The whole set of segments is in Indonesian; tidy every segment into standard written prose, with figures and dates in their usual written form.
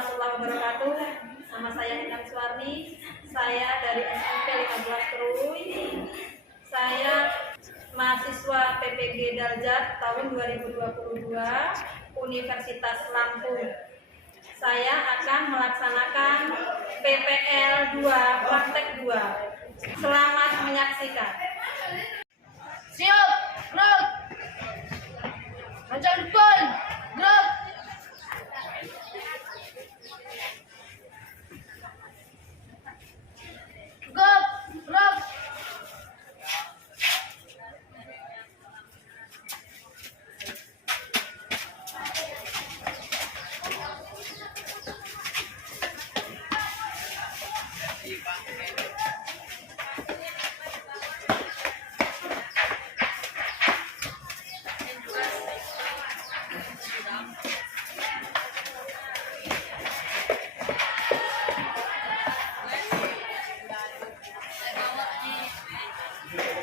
warahmatullahi wabarakatuh. Nama saya Intan Suwarni. Saya dari SMP 15 Terui. Saya mahasiswa PPG Darjat tahun 2022 Universitas Lampung. Saya akan melaksanakan PPL 2 praktek 2. Selamat menyaksikan. Siap, gerak. Maju depan, gerak. Tegap, gerak.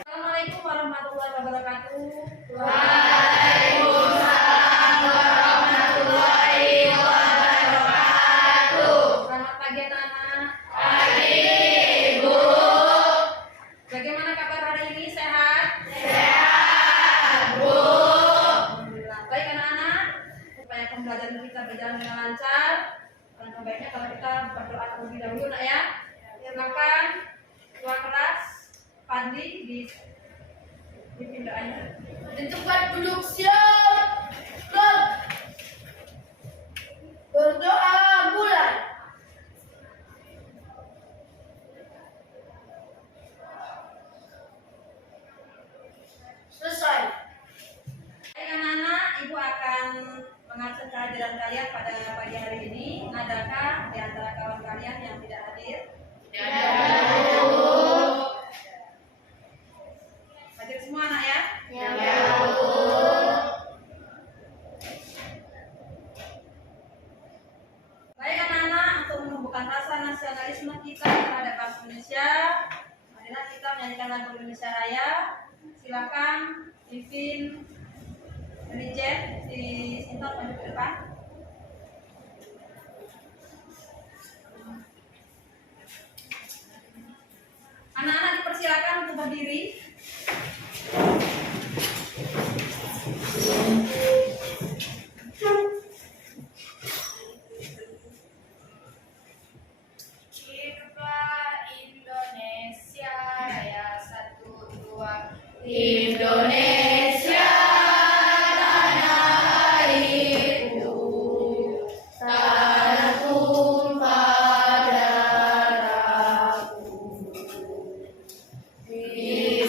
Assalamualaikum warahmatullahi wabarakatuh. Waalaikumsalam warahmatullahi wabarakatuh. Selamat pagi anak-anak. Pagi, Ibu. Bagaimana kabar hari ini? Sehat? Sehat, Bu. Alhamdulillah. Baik anak-anak, supaya pembelajaran kita berjalan dengan lancar, alangkah baiknya kalau kita berdoa terlebih dahulu, nak ya. Silakan ketua kelas Fadli dipimpin doanya. Di tempat duduk siap, gerak. Berdoa mulai. Selesai. Baik anak-anak, Ibu akan mengabsen kehadiran kalian pada pagi hari ini. Adakah di antara kawan kalian yang tidak hadir? Hadir semua anak ya? Baik anak-anak, untuk menumbuhkan rasa nasionalisme kita terhadap bangsa Indonesia, marilah kita menyanyikan lagu Indonesia Raya. Silakan pimpin Dirjen di Sinton maju ke depan. Anak-anak dipersilakan untuk berdiri. Hiduplah Indonesia Raya 1, 2. Indonesia tanah airku, tanah tumpah darahku. Di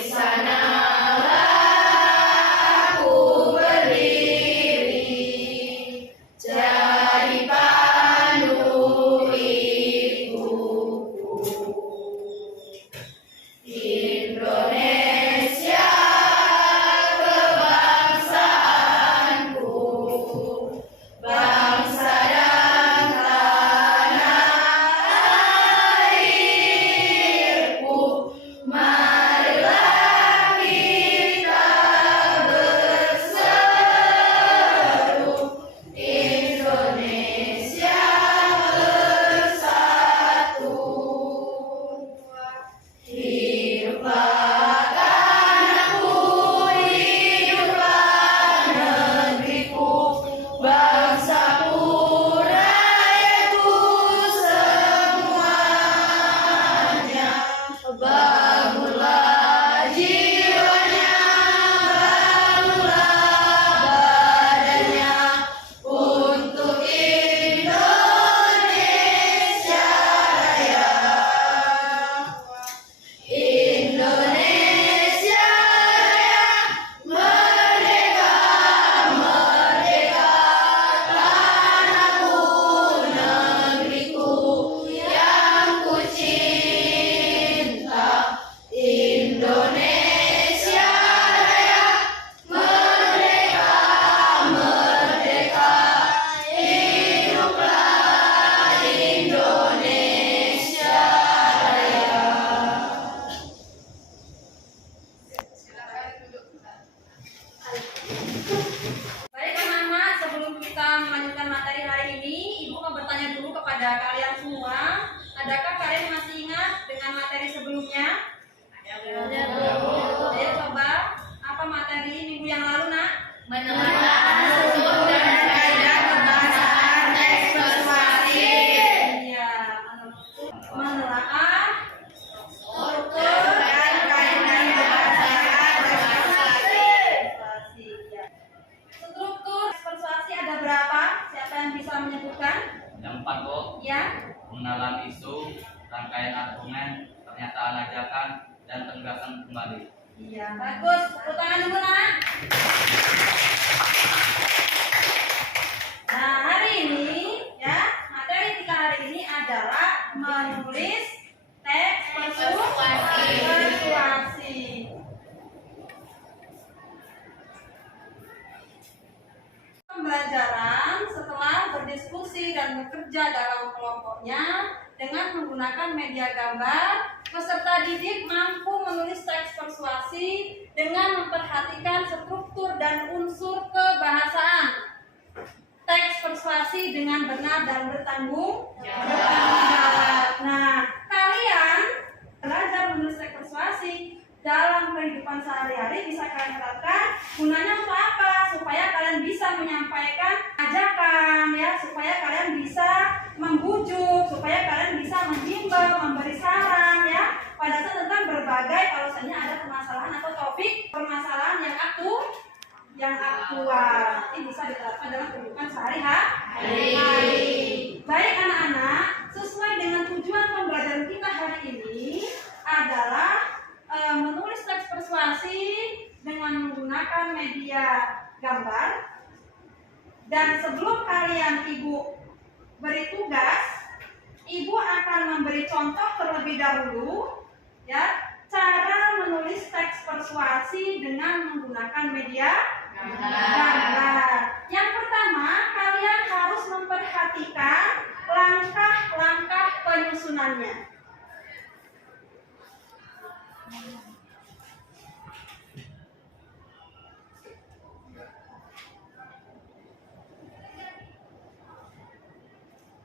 kepada kalian semua. Adakah kalian masih ingat dengan materi sebelumnya? Ayo coba, apa materi minggu yang lalu, Nak? Menerapkan struktur dan kaidah pembahasan teks persuasi. Iya, menelaah Struktur dan kaidah pembahasan teks persuasi. Ya. Struktur persuasi ada berapa? Siapa yang bisa menyebutkan? Yang 4, Bu. Ya. Pengenalan isu, rangkaian argumen, pernyataan ajakan, dan penegasan kembali. Iya, bagus. Tepuk tangan dulu, Nak. Nah, hari ini ya, materi kita hari ini adalah menulis teks persuasi. Pembelajaran setelah berdiskusi dan bekerja dalam kelompoknya dengan menggunakan media gambar, peserta didik mampu menulis teks persuasi dengan memperhatikan struktur dan unsur kebahasaan. Teks persuasi dengan benar dan bertanggung jawab. Nah, kalian belajar menulis teks persuasi dalam kehidupan sehari-hari bisa kalian terapkan. Gunanya untuk apa? Supaya kalian bisa menyampaikan ajakan, ya, supaya kalian bisa membujuk, supaya kalian bisa menghimbau, memberi saran, ya, pada saat tentang berbagai kalau misalnya ada permasalahan atau topik permasalahan yang aktual. Ini bisa diterapkan dalam kehidupan sehari-hari. Baik anak-anak, sesuai dengan tujuan pembelajaran kita hari ini adalah menulis teks persuasi dengan menggunakan media gambar. Dan sebelum kalian Ibu beri tugas, Ibu akan memberi contoh terlebih dahulu, ya, cara menulis teks persuasi dengan menggunakan media gambar. Yang pertama, kalian harus memperhatikan langkah-langkah penyusunannya.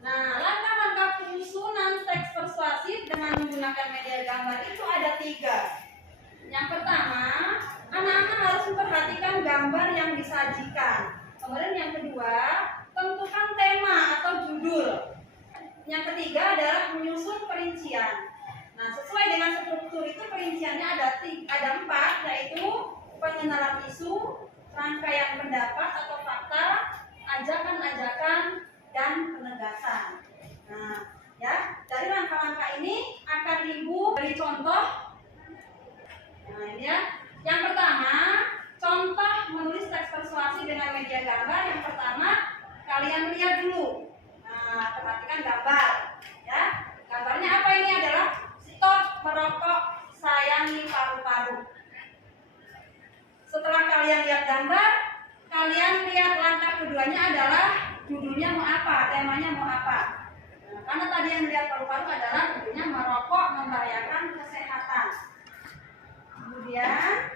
Nah, langkah-langkah penyusunan teks persuasi dengan menggunakan media gambar itu ada 3. Yang pertama, anak-anak harus memperhatikan gambar yang disajikan. Kemudian yang kedua, tentukan tema atau judul. Yang ketiga adalah menyusun perincian. Nah, sesuai dengan struktur itu perinciannya ada 4, yaitu pengenalan isu, rangkaian pendapat atau fakta, ajakan-ajakan, dan penegasan. Nah, ya, dari langkah-langkah ini akan Ibu beri contoh. Nah, ini ya. Yang pertama, contoh menulis teks persuasi dengan media gambar. Yang pertama, kalian lihat dulu. Nah, perhatikan gambar, ya. Gambarnya apa ini? Adalah stop merokok, sayangi paru-paru. Setelah kalian lihat gambar, kalian lihat langkah keduanya adalah judulnya mau apa, temanya mau apa. Nah, karena tadi yang lihat paru-paru adalah judulnya merokok membahayakan kesehatan. Kemudian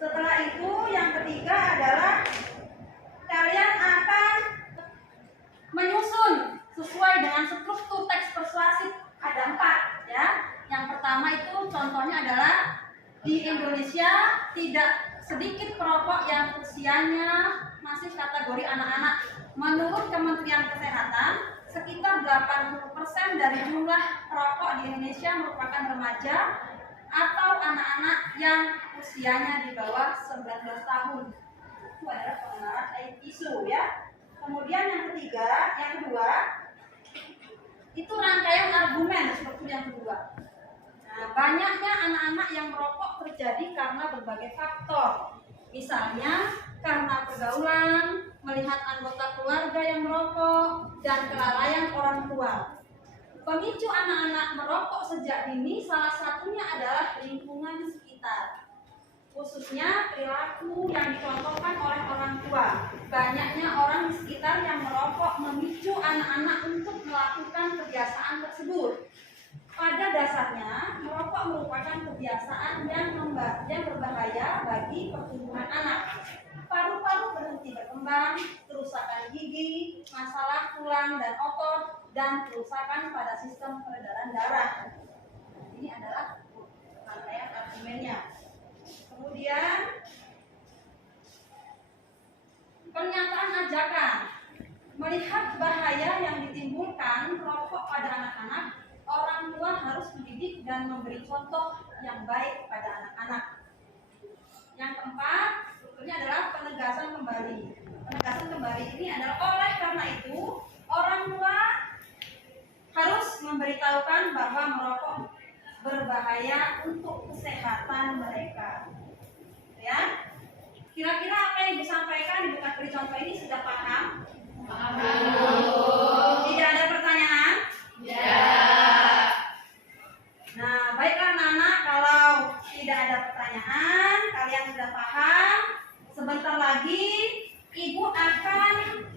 setelah itu yang ketiga adalah kalian akan menyusun sesuai dengan struktur teks persuasif. Ada 4, ya. Yang pertama itu contohnya adalah di Indonesia tidak sedikit perokok yang usianya masih kategori anak-anak. Menurut Kementerian Kesehatan, sekitar 80% dari jumlah perokok di Indonesia merupakan remaja atau anak-anak yang usianya di bawah 19 tahun. Itu adalah pengenalan isu, ya. Kemudian yang kedua, itu rangkaian argumen seperti yang kedua. Nah, banyaknya anak-anak yang merokok terjadi karena berbagai faktor. Misalnya karena pergaulan, melihat anggota keluarga yang merokok, dan kelalaian orang tua. Pemicu anak-anak merokok sejak dini salah satunya adalah lingkungan sekitar, khususnya perilaku yang dicontohkan oleh orang tua. Banyaknya orang di sekitar yang merokok memicu anak-anak untuk melakukan kebiasaan tersebut. Pada dasarnya, merokok merupakan kebiasaan yang berbahaya bagi pertumbuhan anak. Paru-paru berhenti berkembang, kerusakan gigi, masalah tulang dan otot, dan kerusakan pada sistem peredaran darah. Ini adalah rangkaian argumennya. Kemudian pernyataan ajakan. Melihat bahaya yang ditimbulkan rokok pada anak-anak, orang tua harus mendidik dan memberi contoh yang baik pada anak-anak. Yang keempat, ini adalah penegasan kembali. Penegasan kembali ini adalah oleh karena itu orang tua harus memberitahukan bahwa merokok berbahaya untuk kesehatan mereka. Ya, kira-kira apa yang disampaikan di bukan beri contoh ini sudah paham? Tidak ada pertanyaan? Ya. Nah, baiklah anak-anak, kalau tidak ada pertanyaan, kalian sudah paham. Sebentar lagi Ibu akan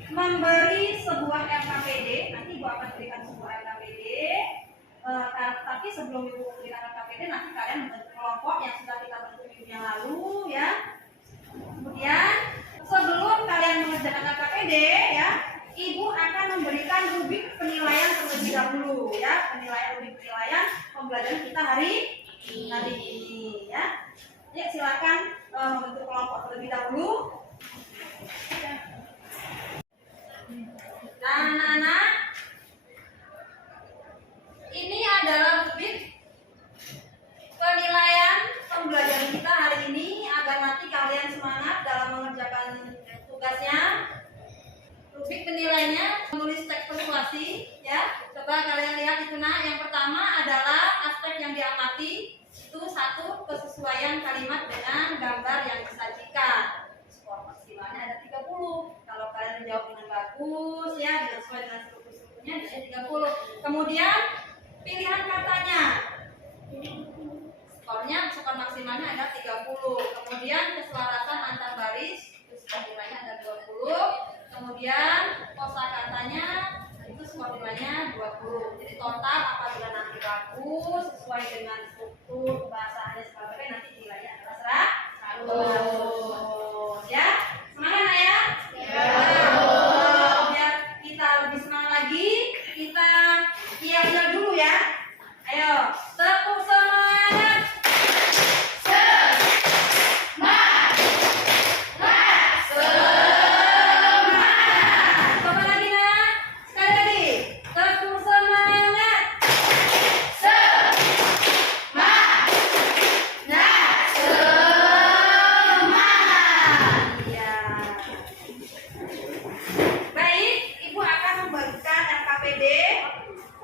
memberi sebuah LKPD. Nanti Ibu akan berikan sebuah LKPD. Tapi sebelum Ibu berikan LKPD, nanti kalian membentuk kelompok yang sudah kita bentuk minggu yang lalu, ya. Kemudian sebelum kalian mengerjakan LKPD, ya, Ibu akan memberikan rubrik penilaian terlebih dahulu, ya, rubrik penilaian pembelajaran kita hari ini, ya. Ya, silakan membentuk kelompok terlebih dahulu. Nah, anak-anak, ini adalah rubrik penilaian pembelajaran kita hari ini agar nanti kalian semangat dalam mengerjakan tugasnya. Rubrik penilaiannya menulis teks persuasi, ya. Coba kalian lihat itu. Nah, yang pertama adalah aspek yang diamati. Itu satu, kesesuaian kalimat dengan gambar yang disajikan. Skor maksimalnya ada 30. Kalau kalian menjawab dengan bagus, ya, sesuai dengan strukturnya ada 30. Kemudian pilihan katanya. Skor maksimalnya ada 30. Kemudian keselarasan antar baris, itu skor nilainya ada 20. Kemudian kosakatanya itu skor nilainya 20. Jadi total apabila nanti bagus sesuai dengan struktur bahasanya sebagainya, nanti nilainya adalah 100. Ya, semangat ya? Ya. Biar kita lebih semangat lagi, kita iya dulu ya. Ayo, tepuk semangat.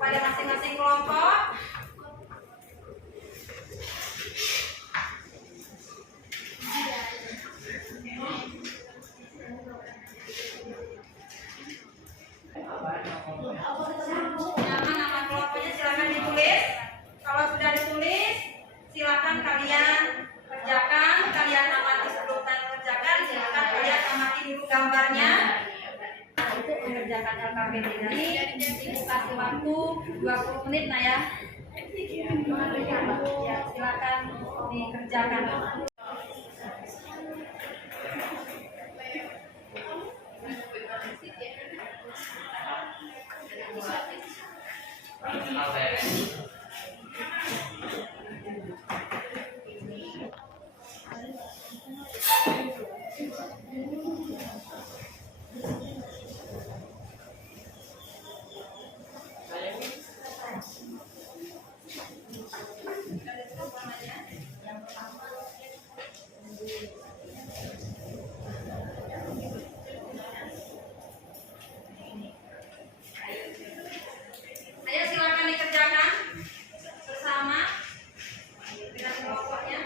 Pada masing-masing kelompok. Nama kelompoknya silakan ditulis. Kalau sudah ditulis, silakan kalian kerjakan. Kalian amati sebelum kalian kerjakan. Silakan kalian amati dulu gambarnya. Untuk mengerjakan LKPD ini, Ibu kasih waktu 20 menit, nah ya. Ya, silakan dikerjakan. Ayo silakan dikerjakan bersama dengan kelompoknya.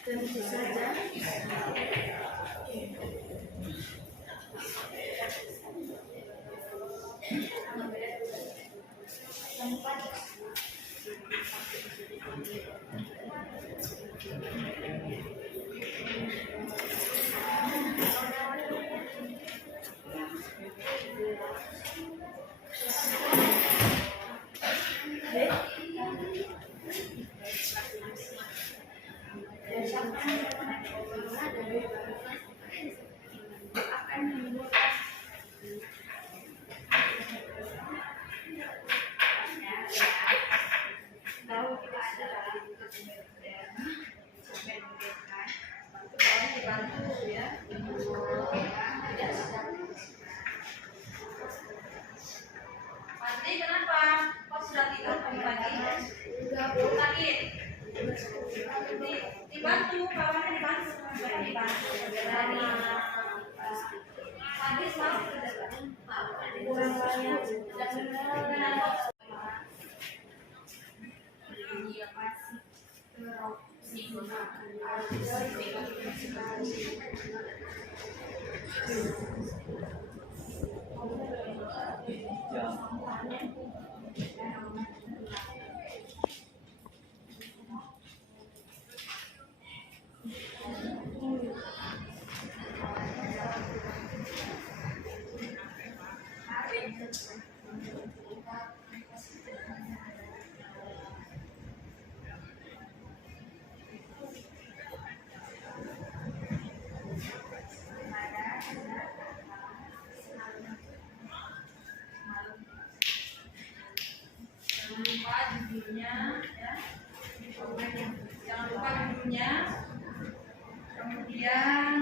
Tentu saja. Andi, kenapa? Kok sudah tidur pagi-pagi? Sakit. Dibantu, kawannya dibantu. Dari habis mau kurang banyak. Jangan lupa judulnya, ya. Jangan lupa judulnya. Kemudian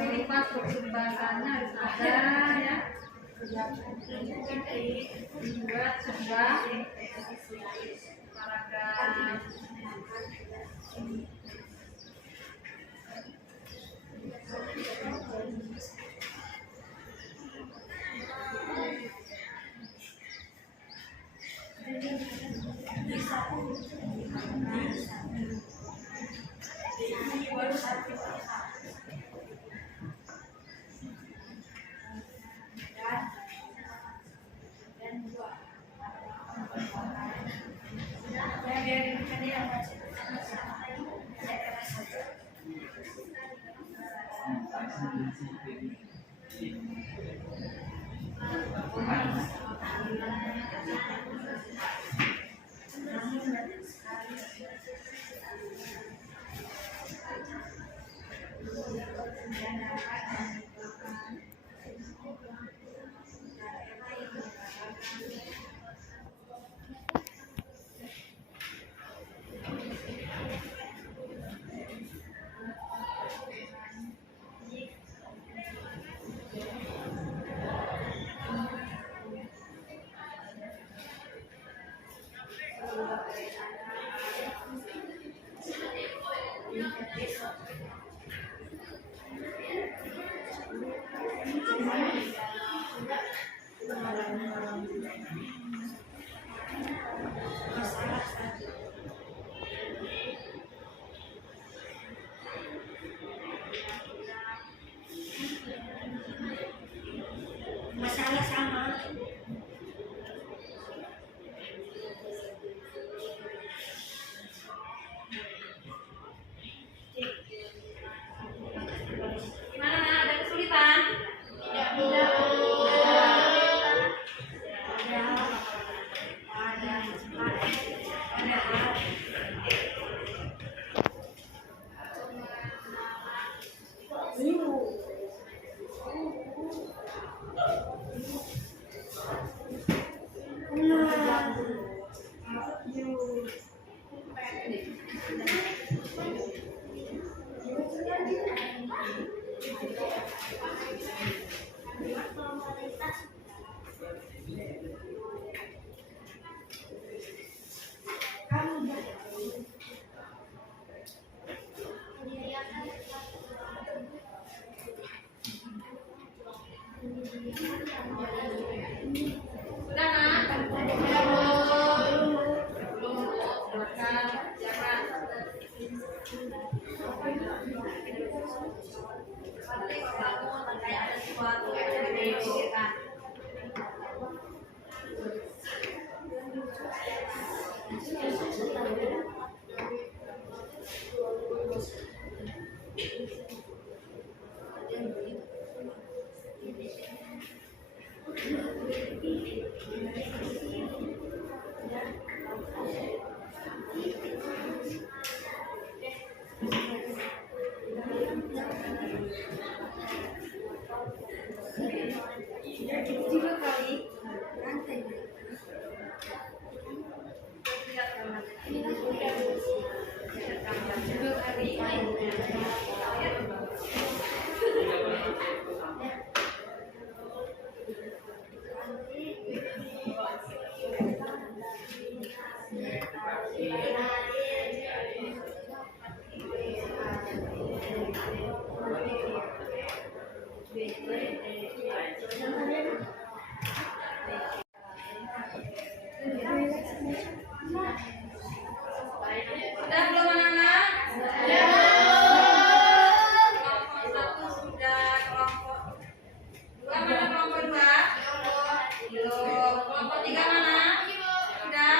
lipat bahasanya harus ada, ya. Buat sebuah paragraf. Masalah sama. Gimana nak? Ada kesulitan? Sudah nak? Belum. Silakan. Jangan. Pasti kamu kayak ada sesuatu yang bisa dipikirkan. Juga kali rantai. Sudah belum anak-anak? Kelompok 1 sudah. Kelompok 2 mana kelompok 2? Belum. Kelompok 3 mana? Sudah.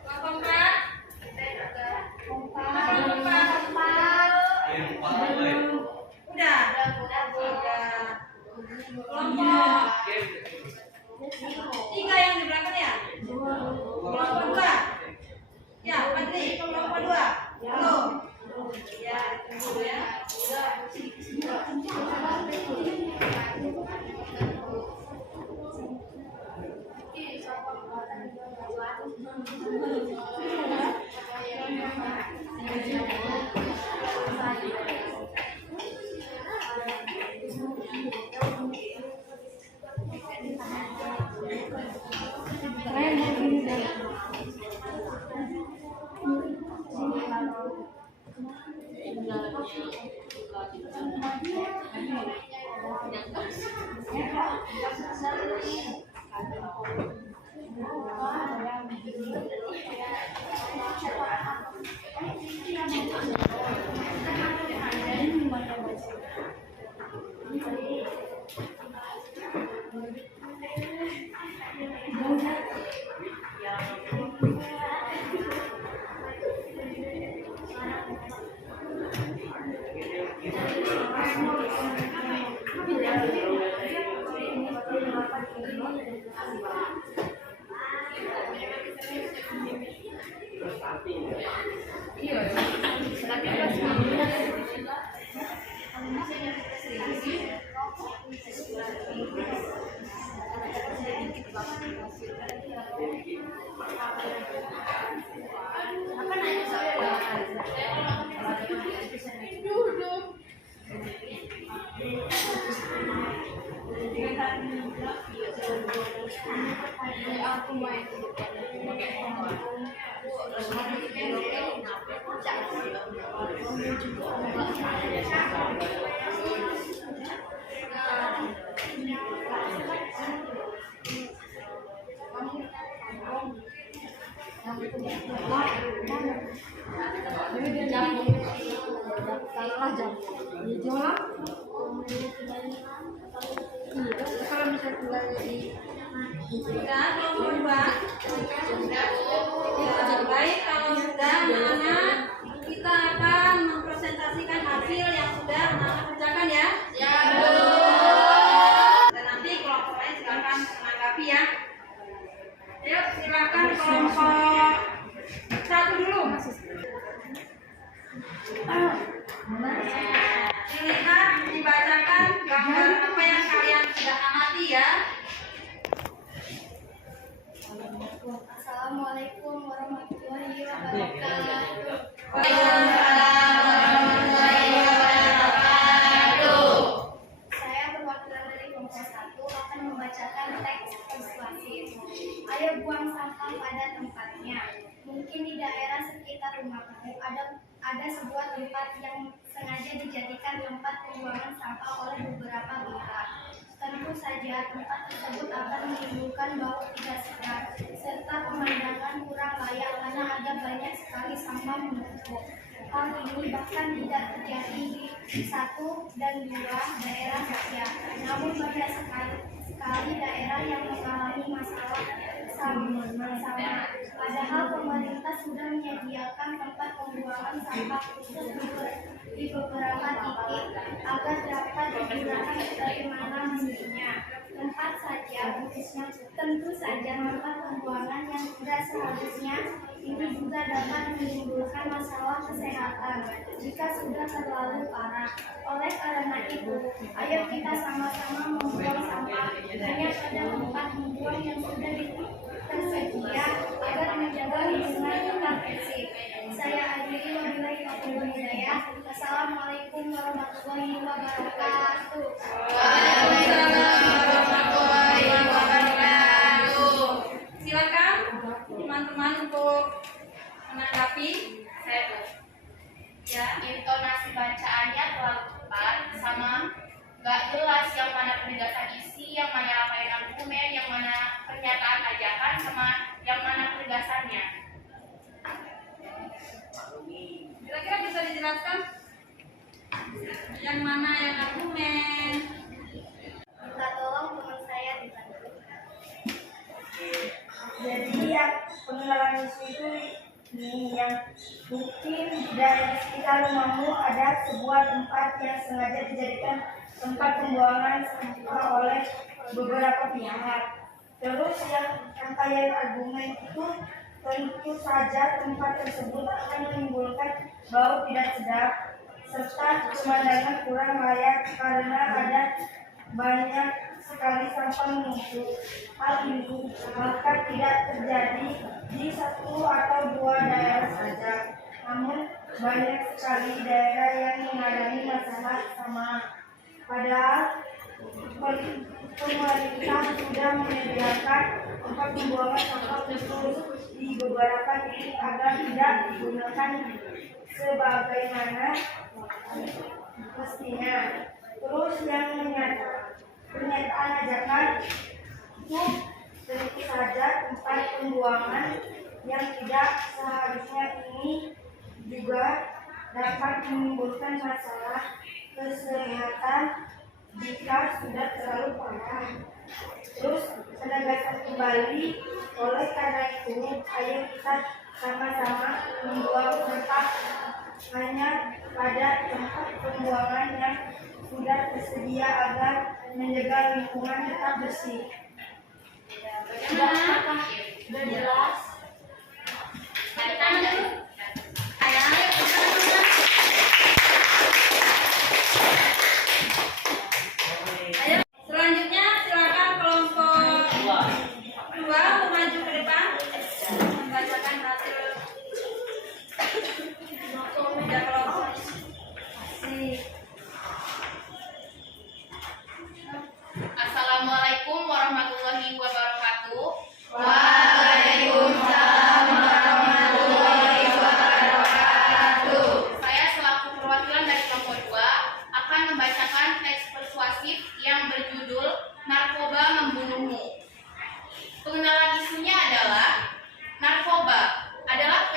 Kelompok 4? Mana kelompok 4? Udah. Sudah. Kelompok 3 yang di belakang ya? Kelompok 2? Ya, Fadli, kelompok 2. Belum. Ya, tunggu ya. Iya. Sudah, kalau berubah. Baik, kalau sudah, anak-anak, kita akan mempresentasikan hasil yang sudah anak-anak kerjakan ya. Ya. Dan nanti kelompok lain silakan menanggapi ya. Yuk, silakan kelompok satu dulu. Dilihat, dibacakan gambar apa yang kalian sudah amati ya. Assalamualaikum warahmatullahi wabarakatuh. Saya perwakilan dari kelompok 1 akan membacakan teks persuasif. Ayo buang sampah pada tempatnya. Mungkin di daerah sekitar rumahmu ada sebuah tempat yang sengaja dijadikan tempat pembuangan sampah oleh beberapa pihak. Tentu saja tempat tersebut akan menimbulkan bau tidak sedap serta pemandangan kurang layak karena ada banyak sekali sampah menumpuk. Hal ini bahkan tidak terjadi di 1 dan 2 daerah saja, namun banyak sekali daerah yang mengalami masalah sama. Padahal pemerintah sudah menyediakan tempat pembuangan sampah khusus di beberapa titik agar dapat digunakan sebagaimana mestinya. Tentu saja tempat pembuangan yang tidak seharusnya ini juga dapat menimbulkan masalah kesehatan jika sudah terlalu parah. Oleh karena itu, ayo kita sama-sama membuang sampah hanya pada tempat membuang yang sudah tersedia agar menjaga lingkungan tetap bersih. Saya akhiri wabillahi taufiq wal hidayah. Assalamualaikum warahmatullahi wabarakatuh. Silakan teman-teman untuk menanggapi. Ya, intonasi bacaannya terlalu cepat sama nggak jelas yang mana penegasan isi, yang mana rangkaian argumen, yang mana pernyataan ajakan, sama yang mana penegasannya. Kira-kira bisa dijelaskan yang mana yang argumen? Minta tolong teman saya dibantu. Jadi yang pengenalan isu itu ini yang mungkin dari sekitar rumahmu ada sebuah tempat yang sengaja dijadikan tempat pembuangan sampah oleh beberapa pihak. Terus yang rangkaian argumen itu tentu saja tempat tersebut akan menimbulkan bau tidak sedap serta pemandangan kurang layak karena ada banyak sekali sampah menumpuk. Hal ini bahkan tidak terjadi di 1 atau 2 daerah saja, namun banyak sekali daerah yang mengalami masalah sama. Padahal pemerintah sudah menyediakan tempat pembuangan sampah khusus di beberapa titik agar tidak digunakan sebagaimana mestinya. Terus yang pernyataan ajakan itu tentu saja tempat pembuangan yang tidak seharusnya ini juga dapat menimbulkan masalah kesehatan jika sudah terlalu parah. Terus penegasan kembali, oleh karena itu ayo kita sama-sama membuang sampah hanya pada tempat pembuangan yang sudah tersedia agar menjaga lingkungan tetap bersih. Sudah jelas? Tangan dulu.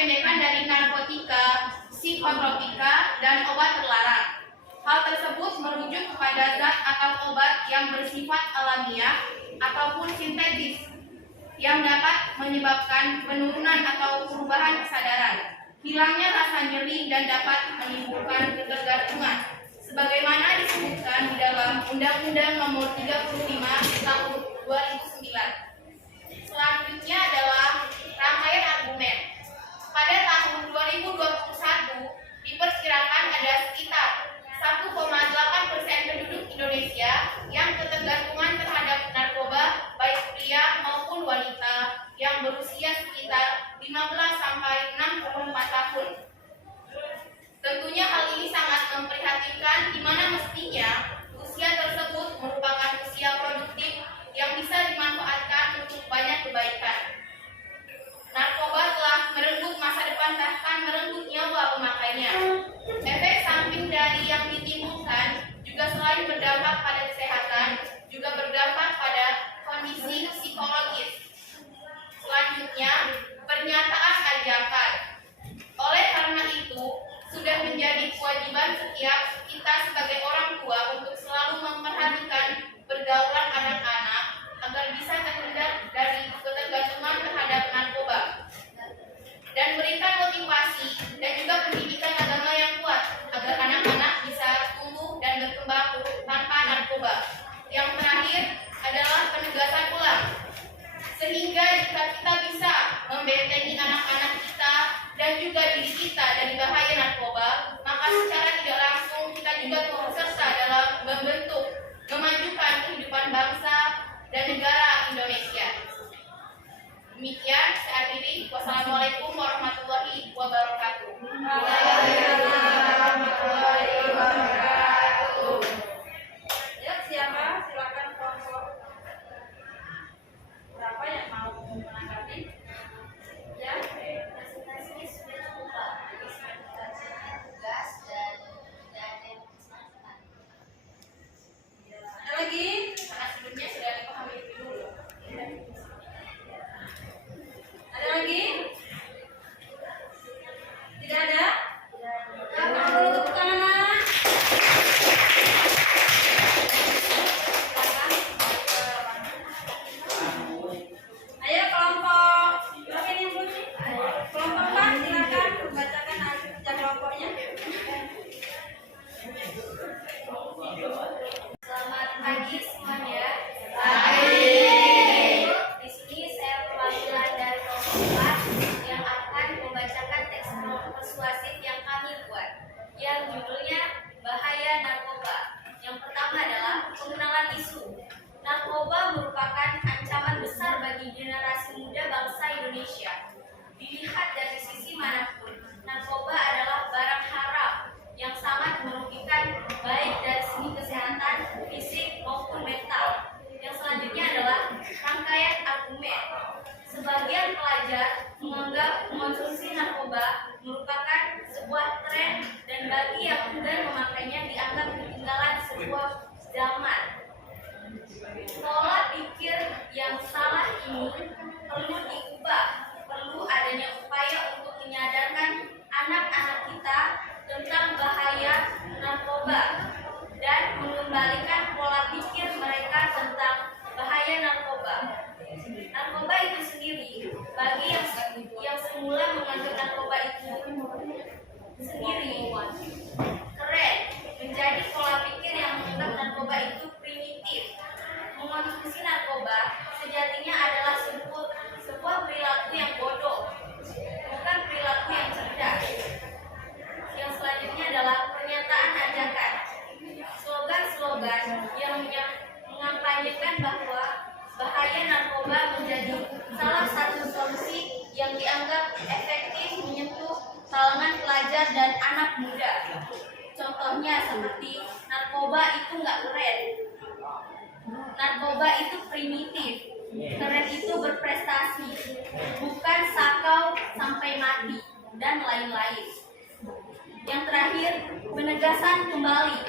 kependekan dari narkotika, psikotropika, dan obat terlarang. Hal tersebut merujuk kepada zat atau obat yang bersifat alamiah ataupun sintetis yang dapat menyebabkan penurunan atau perubahan kesadaran, hilangnya rasa nyeri, dan dapat menimbulkan ketergantungan sebagaimana disebutkan di dalam Undang-Undang Nomor 35 Tahun 2009. Selanjutnya adalah rangkaian argumen. Pada tahun 2021 diperkirakan ada sekitar 1,8% penduduk Indonesia yang ketergantungan terhadap narkoba, baik pria maupun wanita yang berusia sekitar 15 sampai 64 tahun. Tentunya hal ini sangat memprihatinkan, di mana mestinya usia tersebut merupakan usia produktif yang bisa dimanfaatkan untuk banyak kebaikan. Narkoba telah merenggut masa depan, bahkan merenggut nyawa pemakainya. Efek samping dari yang ditimbulkan juga selain berdampak pada kesehatan, juga berdampak pada kondisi psikologis. Selanjutnya, pernyataan ajakan. Oleh karena itu, sudah menjadi kewajiban setiap kita sebagai orang tua untuk selalu memperhatikan pergaulan anak-anak agar bisa terhindar dari ketergantungan terhadap narkoba, dan berikan motivasi dan juga pendidikan agama yang kuat agar anak-anak bisa tumbuh dan berkembang tanpa narkoba. Yang terakhir adalah penegasan ulang, sehingga jika kita bisa membentengi anak-anak kita dan juga diri kita dari bahaya narkoba, maka secara tidak langsung kita juga turut serta dalam membentuk, memajukan kehidupan bangsa dan negara Indonesia. Demikian, saya akhiri. Wassalamualaikum warahmatullahi wabarakatuh. Waalaikumsalam warahmatullahi wabarakatuh. Ya, siapa? Silakan kelompok berapa yang mau menanggapi? Ya, Presentasinya sudah cukup, Pak. Tugas dan tidak ada yang kesalahan. ada lagi? Karena sebelumnya sudah dipahami lebih dulu. Ada lagi? Tidak ada? Kapan dulu tepuk tangan? Ayo kelompok berapa ini yang belum sih? Kelompok 4 silakan membacakan hasil kerja kelompoknya. Selamat pagi semuanya. Di sini saya perwakilan dari kelompok 4 yang akan membacakan teks persuasif yang kami buat, yang judulnya Bahaya Narkoba. Yang pertama adalah pengenalan isu. Narkoba merupakan ancaman besar bagi generasi muda bangsa Indonesia. Dilihat dari sisi manapun, narkoba adalah barang haram yang sangat merugikan baik dari segi kesehatan, fisik maupun mental. Yang selanjutnya adalah rangkaian argumen. Sebagian pelajar menganggap mengonsumsi narkoba merupakan sebuah tren, dan bagi yang enggan memakainya dianggap ketinggalan sebuah zaman. Pola pikir yang salah ini perlu diubah. Perlu adanya upaya untuk menyadarkan anak-anak kita tentang bahaya narkoba dan mengembalikan pola pikir mereka tentang bahaya narkoba. Narkoba itu sendiri, bagi yang semula menganggap narkoba itu sendiri keren, menjadi pola pikir yang menganggap narkoba itu primitif. Mengonsumsi narkoba sejatinya adalah sebuah perilaku yang bodoh, bukan perilaku yang cerdas. Yang selanjutnya adalah pernyataan ajakan. Slogan-slogan yang mengampanyekan bahwa bahaya narkoba menjadi salah satu solusi yang dianggap efektif menyentuh kalangan pelajar dan anak muda. Contohnya seperti narkoba itu nggak keren, narkoba itu primitif, keren itu berprestasi, bukan sakau sampai mati, dan lain-lain. Yang terakhir, penegasan kembali.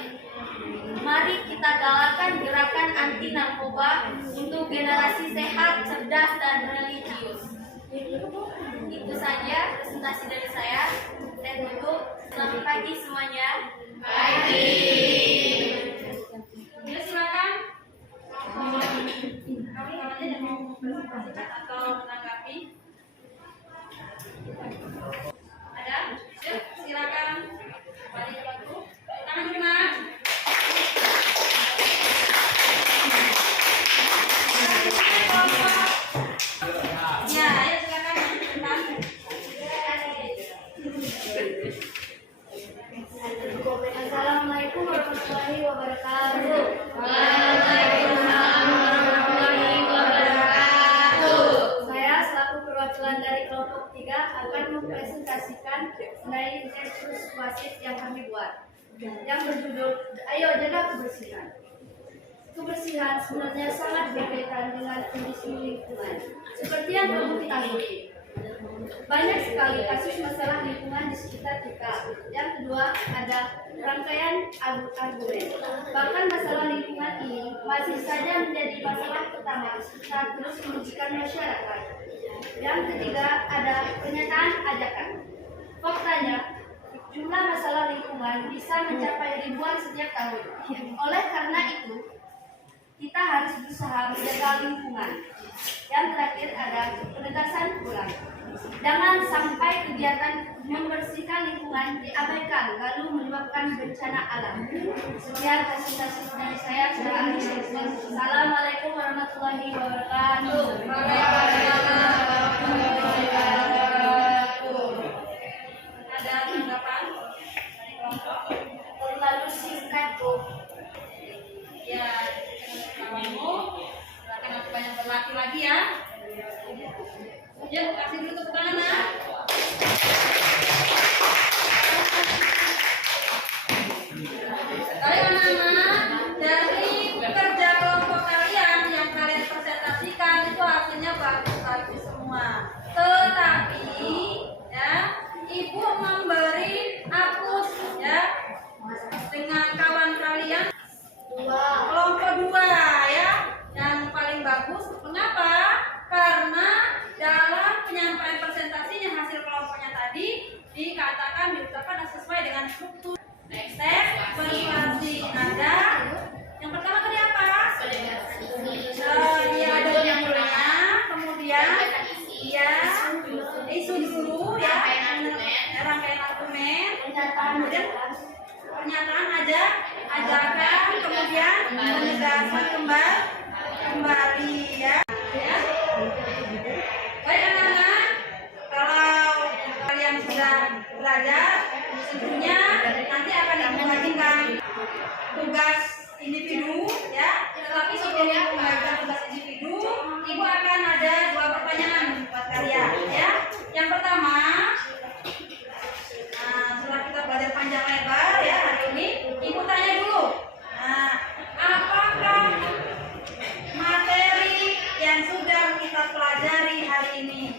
Mari kita galakan gerakan anti narkoba untuk generasi sehat, cerdas, dan religius. Itu saja presentasi presentasi dari saya. Saya tutup. Selamat pagi semuanya. Ya, silakan. Kawan-kawannya yang mau presentasikan atau menanggapi? Ada? Siap, silakan. Kembali ke bangku. Tangan dulu, Mas. Ya, ayo silakan yang depan. Assalamualaikum warahmatullahi wabarakatuh. Saya selaku perwakilan dari kelompok 3 akan mempresentasikan mengenai tes persuasif yang kami buat, yang berjudul Ayo Jaga Kebersihan. Kebersihan sebenarnya sangat berkaitan dengan kondisi lingkungan. Seperti yang perlu kita ketahui, banyak sekali kasus masalah lingkungan di sekitar kita. Yang kedua, ada rangkaian argumen. Bahkan masalah lingkungan ini masih saja menjadi masalah utama saat terus merugikan masyarakat. Yang ketiga, ada pernyataan ajakan. Faktanya, jumlah masalah lingkungan bisa mencapai ribuan setiap tahun. Oleh karena itu, kita harus berusaha menjaga lingkungan. Yang terakhir ada penegasan ulang. Jangan sampai kegiatan membersihkan lingkungan diabaikan lalu menyebabkan bencana alam. Sekian presentasi dari saya. Assalamualaikum warahmatullahi wabarakatuh. Ada tanggapan dari kelompok? Terlalu singkat, Bu. Ya, kamu silakan aku banyak berlatih lagi ya. Yuk, kasih dulu tepuk tangan, Nak. Kalian anak-anak, dari kerja kelompok kalian yang kalian presentasikan itu hasilnya bagus-bagus semua. Tetapi ya, Ibu memberi apus ya dengan kawan kalian kelompok 2 ya, yang paling bagus. Mengapa? Karena dalam penyampaian presentasinya hasil kelompoknya tadi dikatakan diucapkan dan sesuai dengan struktur. Next step persuasi ada. Yang pertama tadi apa? Ya, ada penyambungnya. Kemudian ya isu dulu ya, rangkaian argumen. Kemudian pernyataan ajakan, kemudian penegasan kembali ya. Baik anak-anak, kalau kalian sudah belajar, tentunya nanti akan dibagikan tugas individu ya. Tetapi sebelum membagikan tugas individu, Ibu akan ada 2 pertanyaan buat kalian ya. Yang pertama, setelah kita belajar panjang lebar ya hari ini, Ibu tanya dulu. Apakah materi yang sudah kita pelajari hari ini?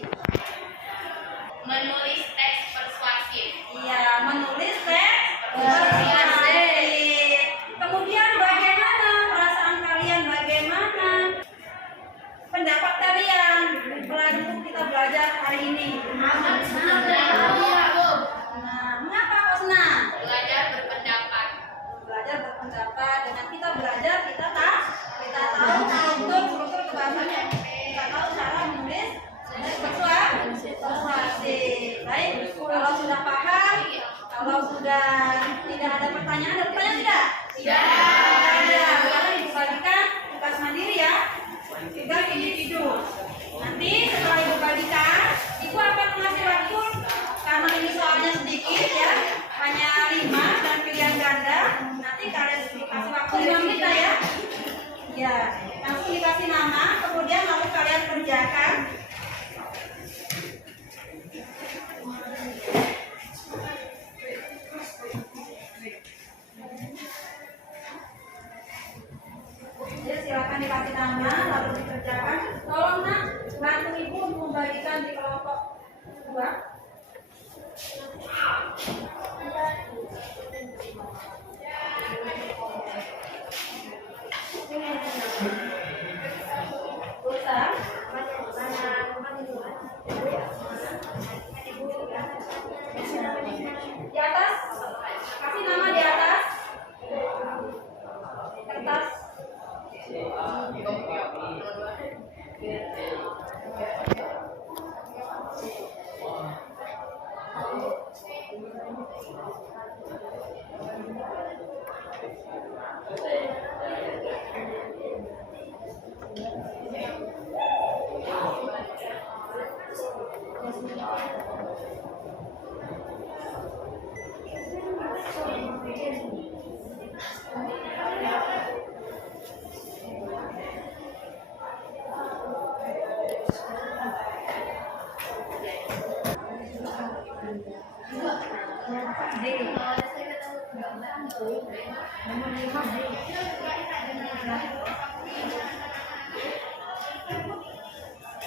Menulis teks persuasif. Iya, menulis teks persuasif. Kemudian bagaimana perasaan kalian? Bagaimana pendapat kalian untuk kita belajar hari ini? Mengapa kok senang? Belajar berpendapat. Belajar berpendapat. Dengan kita belajar, kita tahu struktur kebahasannya. Kita tahu cara menulis persuasif. Baik, kalau sudah paham, kalau sudah tidak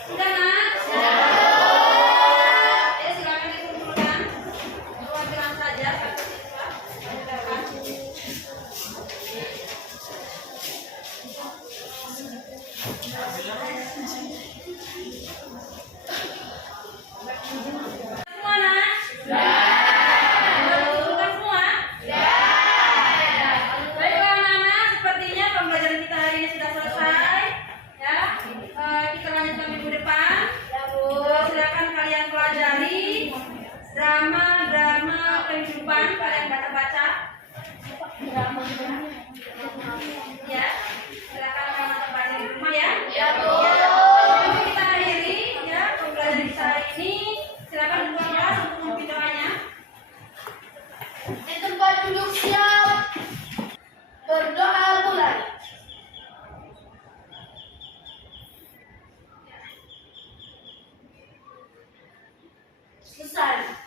Sudah, Nak? Ya, silakan dikumpulkan. Perwakilan saja, satu siswa. Silakan. Semua, Nak? Sudah dikumpulkan semua? Baiklah anak-anak, sepertinya pembelajaran kita hari ini sudah selesai. Ya, kita lanjutkan minggu depan. Silakan kalian pelajari drama kehidupan, kalian baca-baca. Ya, silakan kalian baca di rumah ya. Ya, sebelum kita akhiri ya pembelajaran kita hari ini. Silakan buka kelas untuk memimpin doanya. Di tempat duduk siap. Berdoa mulai. Selesai.